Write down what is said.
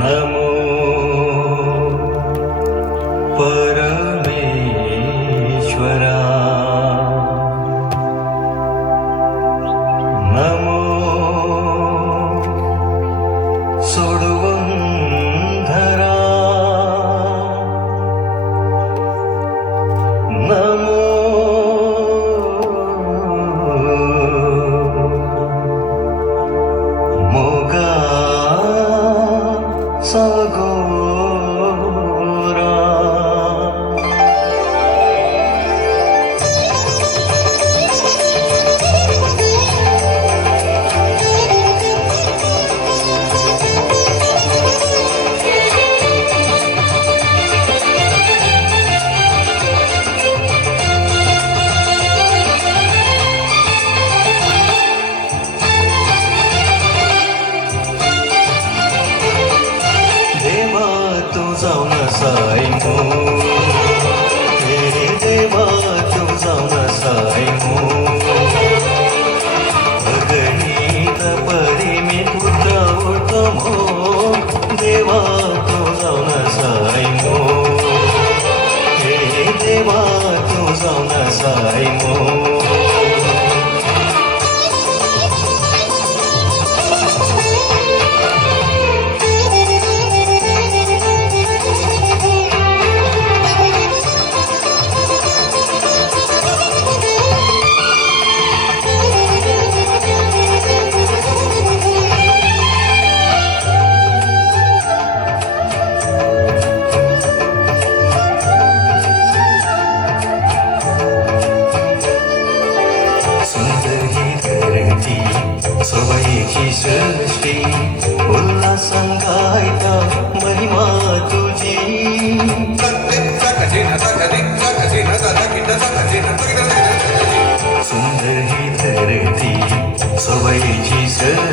नमो परमेश्वरा, नमो सोडवंधरा, नमो मोगा सागोरा. देवा तू जाऊन साईमो, हे देवा तू जाऊन साईमो, अगणित परिमी पुत्र उत्तमो, देवा तू जाऊन साईमो, हे देवा तू जाऊन साईमो. सवयीची सृष्टी उल्हासंगायता महिमा तुझी, सुंदर ही धरती सवयीची सृष्टी